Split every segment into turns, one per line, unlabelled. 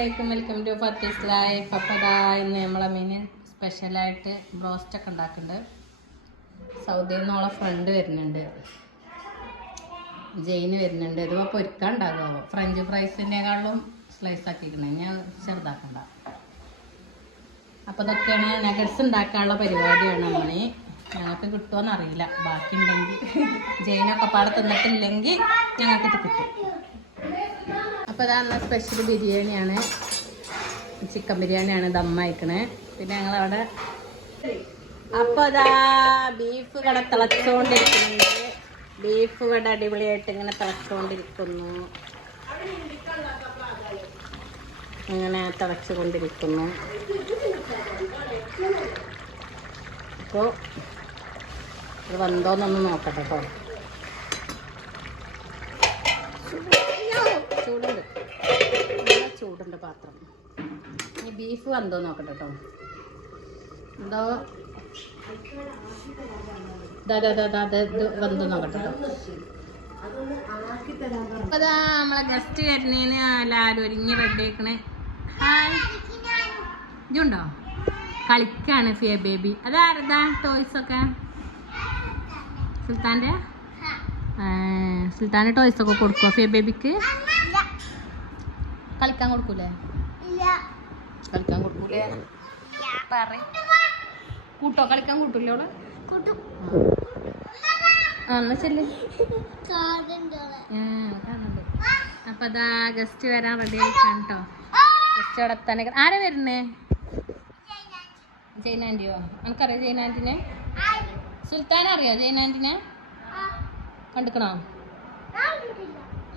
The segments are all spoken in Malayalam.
അസ്സലാമലൈക്കും. വെൽക്കം ടു ഫത്തീസ് ലൈഫ് അപ്പോൾ ഇതാ ഇന്ന് നമ്മളെ മീൻ സ്പെഷ്യലായിട്ട് ബ്രോസ്റ്റ് ഒക്കെ ഉണ്ടാക്കുന്നുണ്ട്. സൗദിയിൽ നിന്നുള്ള ഫ്രണ്ട് വരുന്നുണ്ട്. ജെയിന് വരുന്നുണ്ട്. ഇതിപ്പോൾ പൊരിക്കാൻ ഉണ്ടാകുമോ ഫ്രഞ്ച് ഫ്രൈസിനേക്കാളും സ്ലൈസ് ആക്കിയിരിക്കണേ. ഞാൻ ചെറുതാക്കണ്ട. അപ്പോൾ ഇതൊക്കെയാണ് നഗറ്റ്സ് ഉണ്ടാക്കാനുള്ള പരിപാടിയാണ് നമ്മളെ. ഞങ്ങൾക്ക് കിട്ടുമോ എന്നറിയില്ല ബാക്കി ഉണ്ടെങ്കിൽ ജെയിനൊക്കെ പാടെ തിന്നിട്ടില്ലെങ്കിൽ ഞങ്ങൾക്കിത് കിട്ടും. അപ്പോൾ ഇതാ സ്പെഷ്യൽ ബിരിയാണിയാണ്. ചിക്കൻ ബിരിയാണിയാണ് ദമ്മയക്കണേ പിന്നെ ഞങ്ങളവിടെ അപ്പോൾ അതാ ബീഫ് കട തിളച്ചുകൊണ്ടിരിക്കുന്നുണ്ട് ബീഫ് കട അടിപൊളിയായിട്ട് ഇങ്ങനെ തിളച്ചുകൊണ്ടിരിക്കുന്നു അങ്ങനെ തിളച്ചുകൊണ്ടിരിക്കുന്നു. അപ്പോൾ ഇത് വന്നോന്നൊന്ന് നോക്കട്ടെ കേട്ടോ ചൂടുണ്ട്. പാത്രം ഇനി ബീഫ് വന്നോ നോക്കട്ടെ കേട്ടോ എന്തോ? ദാ നോക്കട്ടെ കേട്ടോ ദാ നമ്മളെ ഗസ്റ്റ് വരുന്നതിന് എല്ലാവരും ഒരുങ്ങി റെഡി ആക്കണേ ഹായ് ഇതുണ്ടോ കളിക്കാണ് ഫിയ ബേബി. അതാരതാ ടോയ്സ് ഒക്കെ. സുൽത്താന്റെ സുൽത്താന്റെ ടോയ്സ് ഒക്കെ കൊടുക്കുമോ ഫിയ ബേബിക്ക്? കളിക്കാൻ കൊടുക്കൂലേ? കളിക്കാൻ കൊടുക്കൂലേ? പറ. കൂട്ടോ? കളിക്കാൻ കൂട്ടൂല്ലേ അവൾ? എന്നാ ചെല്ലേ. കാണുന്നുണ്ട്. അപ്പൊ അതാ ഗസ്റ്റ് വരാൻ റെഡി ആയിട്ടാണ് കേട്ടോ ഗസ്റ്റ് അവിടെ തന്നെ ആരാ വരുന്നേ? ജൈനാന്റിയോ എനിക്കറിയാം ജൈനാന്റിനെ സുൽത്താൻ അറിയോ ജൈനാന്റിനെ കണ്ടിക്കണോ?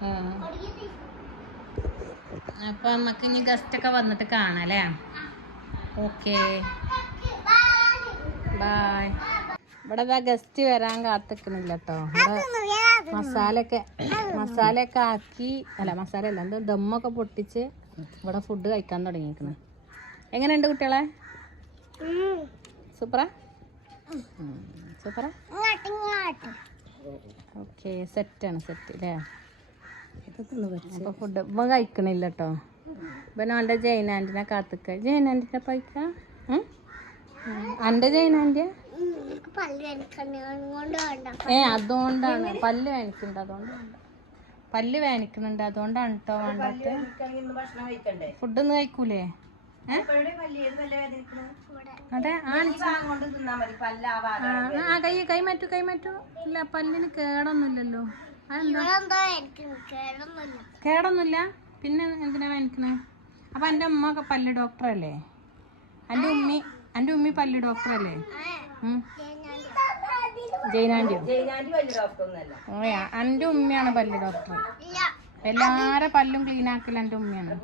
ആ. അപ്പൊ നമുക്ക് ഇനി ഗസ്റ്റ് ഒക്കെ വന്നിട്ട് കാണാം അല്ലേ? ഓക്കെ ബായ് ഇവിടെ ഇതാ ഗസ്റ്റ് വരാൻ കാത്തിക്കണില്ല കേട്ടോ ഇവിടെ മസാലയൊക്കെ മസാലയൊക്കെ ആക്കി അല്ല മസാല അല്ല എന്താ ദമ്മൊക്കെ പൊട്ടിച്ച് ഇവിടെ ഫുഡ് കഴിക്കാൻ തുടങ്ങിയിരിക്കണേ. എങ്ങനെയുണ്ട് കുട്ടികളെ? സൂപ്പറാ? സൂപ്പറാ? ഓക്കെ സെറ്റാണ് സെറ്റ് അല്ലേ അപ്പൊ ഫുഡ് ഇവ കഴിക്കണില്ല കേട്ടോ ഇവൻ അവന്റെ ജൈനാന്റിനെ കാത്തിക്ക. ജൈനാന്റിനെ പൈക്ക എന്റെ ജൈനാന്റിയ ഏ അതുകൊണ്ടാണ്. പല്ല് വേനിക്കുന്നുണ്ട് അതുകൊണ്ടാണ് പല്ല് വേനിക്കുന്നുണ്ട് അതുകൊണ്ടാണ് കേട്ടോ വേണ്ടത്. ഫുഡ് ഒന്ന് കഴിക്കൂലേ? അതെ ആ കൈ കൈ മാറ്റു കൈ മാറ്റു. ഇല്ല പല്ലിന് കേടൊന്നുമില്ലല്ലോ. കേടൊന്നുമില്ല. പിന്നെ എന്തിനാ വേനിക്കണേ അപ്പൊ എന്റെ ഉമ്മ ഒക്കെ പല്ല് ഡോക്ടറല്ലേ എന്റെ ഉമ്മി എന്റെ ഉമ്മി പല്ല് ഡോക്ടറല്ലേ എന്റെ ഉമ്മയാണ് പല്ല് ഡോക്ടർ എല്ലാരെ പല്ലും ക്ലീൻ ആക്കൽ എന്റെ ഉമ്മയാണ്.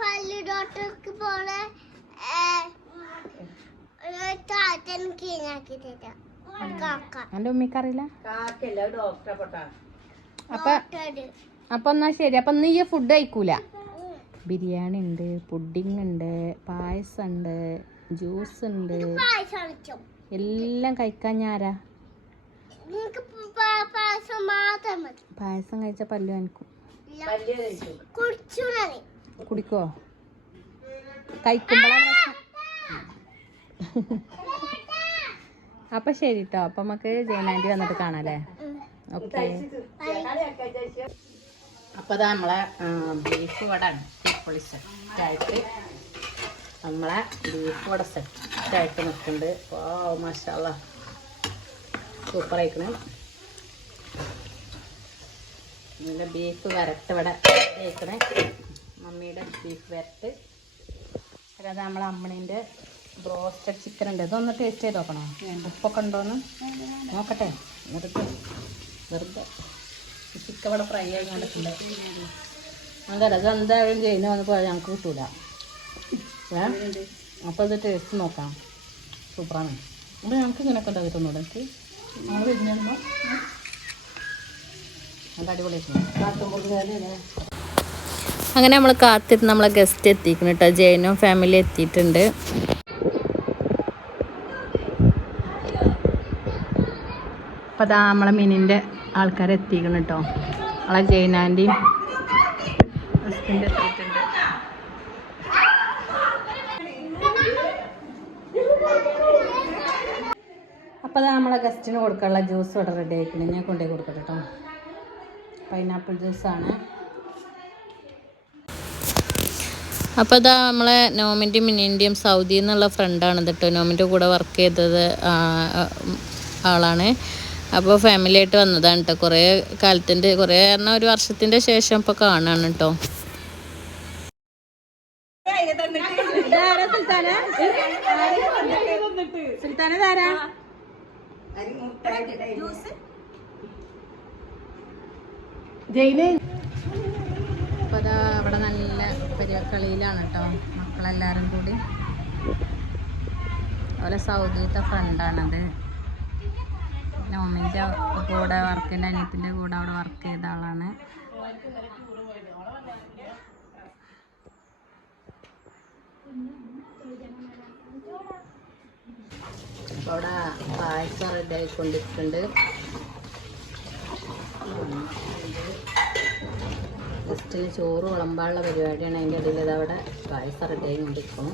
പല്ല് ഡോക്ടർക്ക് പോലെ ക്ലീനാക്കി തരാം കാക്ക.
എന്റെ ഉമ്മിക്കറിയില്ല അപ്പൊ
ഡോക്ടർ.
അപ്പൊ എന്നാ ശരി. അപ്പൊ ഇന്ന് ഈ ഫുഡ് കഴിക്കൂല? ബിരിയാണി ഉണ്ട് പുഡിംഗ് ഉണ്ട് പായസം ഉണ്ട് ജ്യൂസ് ഉണ്ട് എല്ലാം കഴിക്കാൻ ഞാരാ
പായസം മാത്രം മതി.
പായസം കഴിച്ച പല്ലു എനിക്കും കുടിക്കോ? കഴിക്കുമ്പോഴാ പ്രശ്നം. അപ്പൊ ശരി കേട്ടോ അപ്പൊ നമുക്ക് ജയനാന്റി വന്നിട്ട് കാണാല്ലേ? ഓക്കെ. അപ്പൊ അതാ നമ്മളെ ബീഫ് വട പൊളി സെറ്റായിട്ട് നമ്മളെ ബീഫ് വട സെറ്റായിട്ട് നിൽക്കുന്നുണ്ട്. ഓ മാഷാല്ല സൂപ്പർ ആയിക്കണ്. നല്ല ബീഫ് വരട്ട് ഇവിടെ കഴിക്കണേ മമ്മിയുടെ ബീഫ് വരട്ട്. അത് നമ്മളെ അമ്മണീന്റെ ബ്രോസ്റ്റഡ് ചിക്കൻ ഉണ്ട്. ഇതൊന്ന് ടേസ്റ്റ് ചെയ്ത് നോക്കണോ? ഉപ്പൊക്കെ ഉണ്ടോന്ന്? നോക്കട്ടെ. വെറുതെ വെറുതെ. ചിക്കൻ ഇവിടെ ഫ്രൈ ആയി കണ്ടിട്ടുണ്ട് അതല്ല അത് എന്തായാലും ചെയ്യുന്ന വന്നപ്പോൾ ഞങ്ങൾക്ക് കിട്ടൂല. ഏ? അപ്പോൾ ഇത് ടേസ്റ്റ് നോക്കാം. സൂപ്പറാണ്. അപ്പോൾ ഞങ്ങൾക്ക് ഇങ്ങനെയൊക്കെ ഉണ്ടാക്കി തന്നൂടെ എനിക്ക് ഞങ്ങൾ വരുമ്പോൾ നല്ല അടിപൊളിയായിരുന്നു. അങ്ങനെ നമ്മൾ കാത്തിരുന്ന് നമ്മളെ ഗസ്റ്റ് എത്തിക്കണം കേട്ടോ ജയനും ഫാമിലി എത്തിയിട്ടുണ്ട്. അപ്പം അതാ നമ്മളെ മീനിന്റെ ആൾക്കാർ എത്തിക്കണം കേട്ടോ നമ്മളെ ജൈനാന്റെയും ഹസ്ബൻഡ് എത്തിയിട്ടുണ്ട്. അപ്പോൾ അത് നമ്മളെ ഗസ്റ്റിന് കൊടുക്കാനുള്ള ജ്യൂസ് ഇവിടെ റെഡി ആയിക്കണം ഞാൻ കൊണ്ടുപോയി കൊടുക്കട്ടെ കേട്ടോ പൈനാപ്പിൾ ജ്യൂസാണ് അപ്പോൾ ഇതാ നമ്മളെ നോമിന്റെയും മിനിന്റെയും സൗദിയിൽ നിന്നുള്ള ഫ്രണ്ടാണ് കേട്ടോ നോമിന്റെ കൂടെ വർക്ക് ചെയ്തത് ആളാണ്. അപ്പോൾ ഫാമിലി ആയിട്ട് വന്നതാണ് കേട്ടോ കുറേ കാലത്തിന്റെ കുറേ പറഞ്ഞാൽ ഒരു വർഷത്തിന്റെ ശേഷം ഇപ്പോൾ കാണാണ് കേട്ടോ അവിടെ നല്ല കളിയിലാണ് കേട്ടോ മക്കളെല്ലാവരും കൂടി. അതുപോലെ സൗദിയത്തെ ഫ്രണ്ടാണത് നോമിന്റെ കൂടെ വർക്ക് എന്റെ അനിയത്തിന്റെ കൂടെ അവിടെ വർക്ക് ചെയ്ത ആളാണ്. അവിടെ പായസം റെഡി ആയിക്കൊണ്ടിരിക്കുന്നുണ്ട്. ജസ്റ്റിന് ചോറ് വിളമ്പാനുള്ള പരിപാടിയാണ് അതിന്റെ ഇടയിൽ. അതവിടെ പായസം റെഡി ആയിക്കൊണ്ടിരിക്കും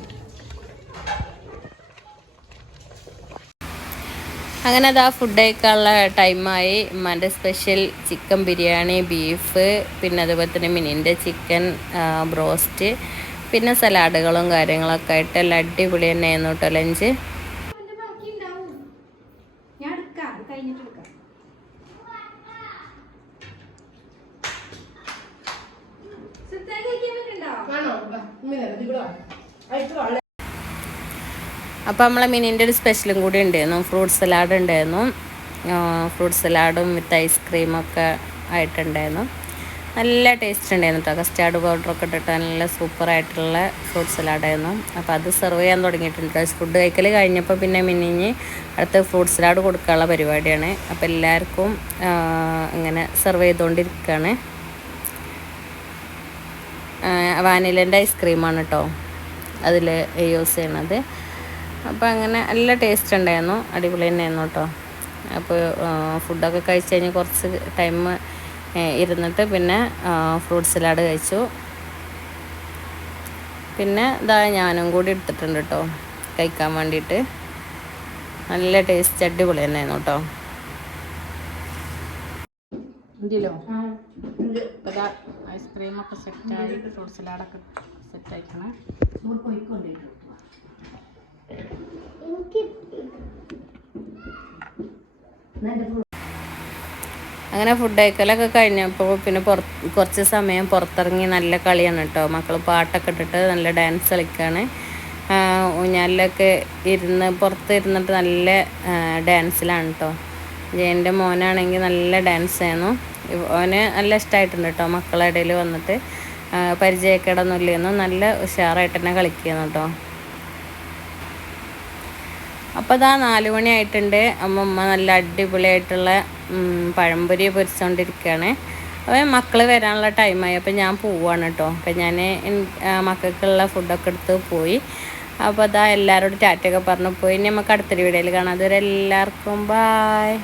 അങ്ങനെ അതാ ഫുഡ് കഴിക്കാനുള്ള ടൈമായി ഉമ്മാന്റെ സ്പെഷ്യൽ ചിക്കൻ ബിരിയാണി ബീഫ് പിന്നെ അതുപോലെ തന്നെ മിനിന്റെ ചിക്കൻ ബ്രോസ്റ്റ് പിന്നെ സലാഡുകളും കാര്യങ്ങളൊക്കെ ആയിട്ട് എല്ലാം അടിപൊളി തന്നെ ആയിരുന്നു കേട്ടോ ലഞ്ച് അപ്പോൾ നമ്മളെ മിനിന്റെ ഒരു സ്പെഷ്യലും കൂടി ഉണ്ടായിരുന്നു. ഫ്രൂട്ട് സലാഡ് ഉണ്ടായിരുന്നു. ഫ്രൂട്ട് സലാഡും വിത്ത് ഐസ്ക്രീം ഐസ്ക്രീമൊക്കെ ആയിട്ടുണ്ടായിരുന്നു. നല്ല ടേസ്റ്റ് ഉണ്ടായിരുന്നു കേട്ടോ കസ്റ്റാർഡ് പൗഡറൊക്കെ ഇട്ടിട്ട് നല്ല സൂപ്പറായിട്ടുള്ള ഫ്രൂട്ട് സലാഡായിരുന്നു അപ്പോൾ അത് സെർവ് ചെയ്യാൻ തുടങ്ങിയിട്ടുണ്ട്. ഫുഡ് കഴിക്കൽ കഴിഞ്ഞപ്പോൾ പിന്നെ മിനിഞ്ഞ് അടുത്ത് ഫ്രൂട്ട് സലാഡ് കൊടുക്കാനുള്ള പരിപാടിയാണ്. അപ്പോൾ എല്ലാവർക്കും ഇങ്ങനെ സെർവ് ചെയ്തുകൊണ്ടിരിക്കുകയാണ് വാനിലന്റെ ഐസ്ക്രീമാണ് കേട്ടോ അതിൽ യൂസ് ചെയ്യണത്. അപ്പോൾ അങ്ങനെ നല്ല ടേസ്റ്റ് ഉണ്ടായിരുന്നു. അടിപൊളി തന്നെയായിരുന്നു കേട്ടോ അപ്പോൾ ഫുഡൊക്കെ കഴിച്ച് കഴിഞ്ഞ് കുറച്ച് ടൈം ഇരുന്നിട്ട് പിന്നെ ഫ്രൂട്ട് സലാഡ് കഴിച്ചു. പിന്നെ ഇതാ ഞാനും കൂടി എടുത്തിട്ടുണ്ട് കേട്ടോ കഴിക്കാൻ വേണ്ടിയിട്ട്. നല്ല ടേസ്റ്റ് അടിപൊളി തന്നെയായിരുന്നു കേട്ടോ ഐസ്ക്രീമൊക്കെ ഐസ്ക്രീമൊക്കെ സെറ്റായി ഫ്രൂട്ട് സലാഡൊക്കെ സെറ്റ് ആയിക്കണേ. അങ്ങനെ ഫുഡ് കഴിക്കലൊക്കെ കഴിഞ്ഞപ്പോൾ പിന്നെ പുറത്ത് കുറച്ച് സമയം പുറത്തിറങ്ങി നല്ല കളിയാണ് കേട്ടോ. മക്കൾ പാട്ടൊക്കെ ഇട്ടിട്ട് നല്ല ഡാൻസ് കളിക്കുകയാണ് ഊഞ്ഞാലിലൊക്കെ ഇരുന്ന് പുറത്ത് ഇരുന്നിട്ട് നല്ല ഡാൻസിലാണ് കേട്ടോ. ജയന്റെ മോനാണെങ്കിൽ നല്ല ഡാൻസ് ആയിരുന്നു. അവന് നല്ല ഇഷ്ടമായിട്ടുണ്ട് കേട്ടോ മക്കളുടെ ഇടയിൽ വന്നിട്ട്. പരിചയക്കേടൊന്നുമില്ലെന്നും നല്ല ഉഷാറായിട്ട് തന്നെ കളിക്കുന്നു കേട്ടോ. അപ്പോൾ ഇതാ നാല് മണിയായിട്ടുണ്ട്. അമ്മമ്മ അമ്മ നല്ല അടിപൊളിയായിട്ടുള്ള പഴംപൊരി പൊരിച്ചുകൊണ്ടിരിക്കുകയാണ് അപ്പോൾ മക്കൾ വരാനുള്ള ടൈമായി. അപ്പോൾ ഞാൻ പോവുകയാണ് കേട്ടോ അപ്പോൾ ഞാൻ മക്കൾക്കുള്ള ഫുഡൊക്കെ എടുത്ത് പോയി. അപ്പോൾ അതാ എല്ലാവരോടും ടാറ്റയൊക്കെ പറഞ്ഞു പോയി. ഇനി നമുക്ക് അടുത്തൊരു വീഡിയോയിൽ കാണാം. അതുവരെ എല്ലാവർക്കും ബായ്.